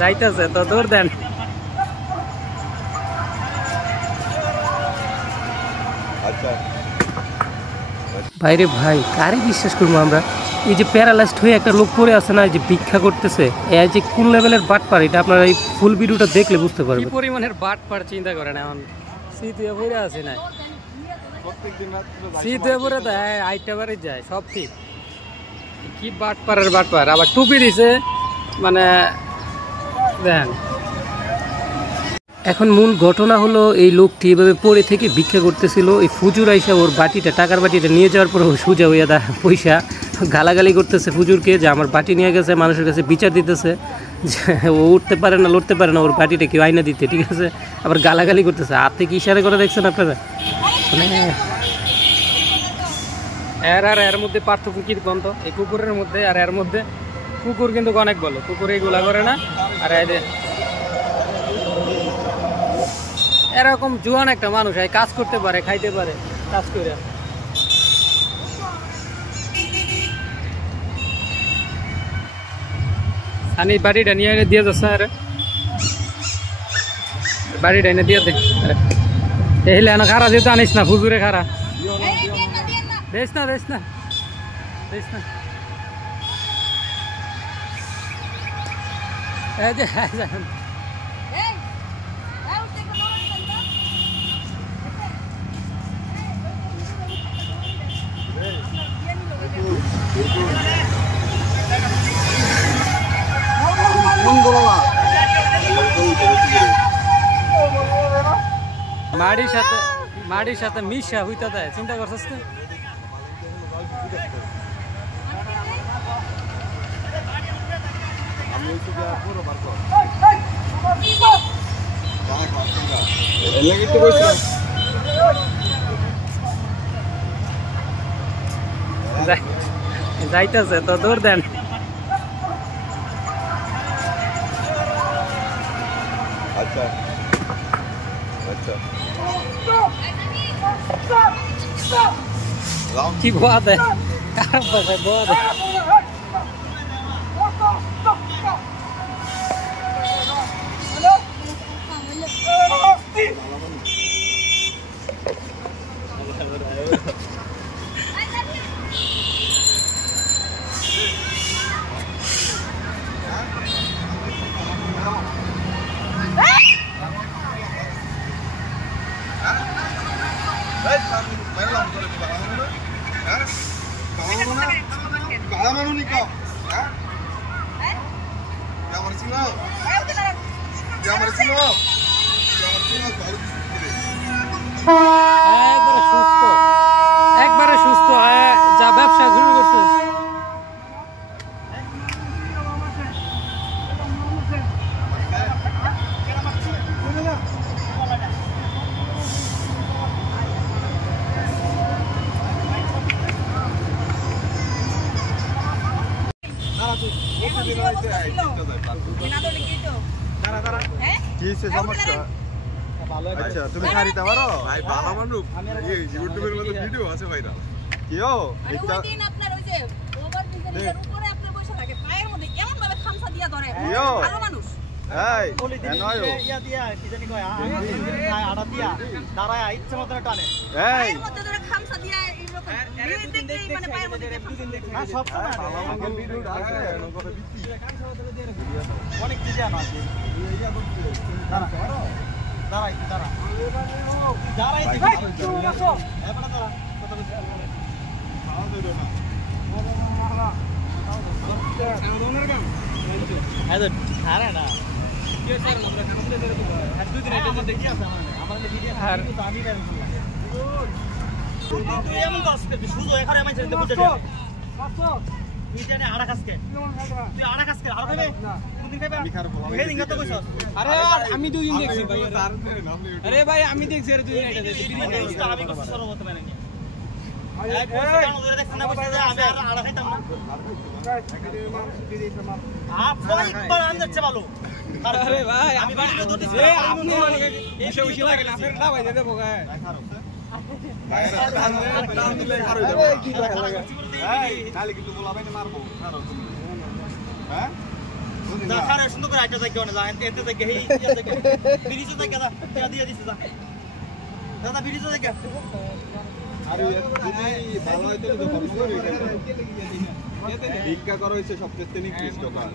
যাইতেছে তো দৌড় দেন। ভাইরে ভাই কারে বিশ্বাস করবো আমরা? এই যে প্যারালাইজড হয়ে একটা লোক পড়ে আছে না, এই যে ভিক্ষা করতেছে, এই যে কোন লেভেলের বাটপার এটা আপনারা এই ফুল ভিডিওটা দেখলে বুঝতে পারবেন কি পরিমাণের বাটপার। চিন্তা করেন এখন শীত হয়ে পড়ে আছে না, শীত হয়ে পড়ে তো আইটা বাড়ি যায় সব ঠিক। কি বাটপারের বাটপার, আবার টুপি দিছে মানে দেন। এখন মূল ঘটনা হলো এই লোকটি এভাবে পড়ে থেকে ভিক্ষা করতেছিল, এই ফুজুর আইসা ওর বাটিটা টাকার বাটিটা নিয়ে যাওয়ার পর সোজা হইয়া পয়সা গালাগালি করতেছে ফুজুরকে যে আমার বাটি নিয়ে গেছে, মানুষের কাছে বিচার দিতেছে যে ও উঠতে পারে না লড়তে পারে না, ওর বাটিটা কেউ আইনা দিতে, ঠিক আছে। আবার গালাগালি করতেছে, হাতে কি ইশারা করে দেখছেন আপনারা? মানে এর মধ্যে পার্থক্য কি বন্ধ, এই কুকুরের মধ্যে আর এর মধ্যে? কুকুর কিন্তু অনেক বলো, কুকুর এইগুলা করে না। আর এদের এরকম জোয়ান একটা মানুষ কাজ করতে পারে, খাইতে পারে কাজ করে। আমি বাড়িটা নিয়ে এনে দিয়ে যাচ্ছে, আরে বাড়িটা এনে দিয়ে দে। এলে না খারা যেহেতু আনিস না, ফুজুরে খারা দেশ না দেশ না দেশ না। এই যে মাড়ির সাথে মিশা হইতে দেয়, চিন্তা করছিস তো? যাইতেছে তো দৌড় দেন। আচ্ছা আচ্ছা কি বাত है, খারাপ ভাষায় বাত है। একবারে সুস্থ যা ব্যবসা শুরু করছে। আচ্ছা তুমি খারিতে পারো ভাই? ভালো মানুষ ইউটিউবের মধ্যে ভিডিও আছে ভাইরাল। কিও ওইদিন আপনার ওই যে ওভার ব্রিজের উপরে আপনি বসে থাকে পায়ের মধ্যে এমন ভাবে খামসা দিয়া ধরে, ভালো মানুষ। এই এনয়ো ইয়া দিয়া কি জানি কয় আড়া দিয়া দাঁড়ায় ইচ্ছা মত টানে, পায়ের মধ্যে ধরে খামসা দিয়া এইরকম দেখতেই মানে পায়ের মধ্যে না সব সময় ভালো মানুষ ভিডিও আছে নগরে বিক্রি অনেক কিছু জানা আছে। ইয়া করতে দাঁড়া দাঁড়াই দাঁড়া দাঁড়াই ভাই তুমি বসো এবারে দাঁড়া কথা বলছি খাওয়া দেবে না ওনার গান আরে আরে না কে স্যার আমরা কাম করে দেব আর দুই দিন এটা দেখি আছে আমাদের ভিডিও আর তো আমি বের করলাম তুই এমন কাজ করতে শুধু এখানে আমি ছেড়ে বুঝতে যাও বাসো তুই জানে আড়া কাজকে তুই আড়া কাজকে আর হবে না কোনদিন খাবে আমি খারাপ বললাম এই দিন তো কইছস আরে আমি দুই দিন দেখছি ভাই আরে ভাই আমি দেখছি আরে দুই দিন এটা দেখছি আমি কষ্ট সরবত মানে নি এক বছর কানো ধরে দেখছ না বসে আমি আর আড়া খাইতাম না আপনি একবার আন যাচ্ছে ভালো আরে ভাই আমি ভিডিও তো দিছি আপনি এসে উশি লাগে না ফের না ভাই দে দেবো গায় নাম দিলে খারাপ হয়ে যাবে কি লাগে এই খালি কিন্তু বলা ভাই মারবো খারাপ তুমি হ্যাঁ খারে সুন্দর করে আইটা জায়গা না যা এতে জায়গা এই জায়গা ব্রিজে জায়গা দা দিয়া দিছে যা দাদা ব্রিজে জায়গা আর যদি ভালো হইতো তো ভিক্ষা করা হয়েছে সবচেয়ে নিকৃষ্ট কাজ।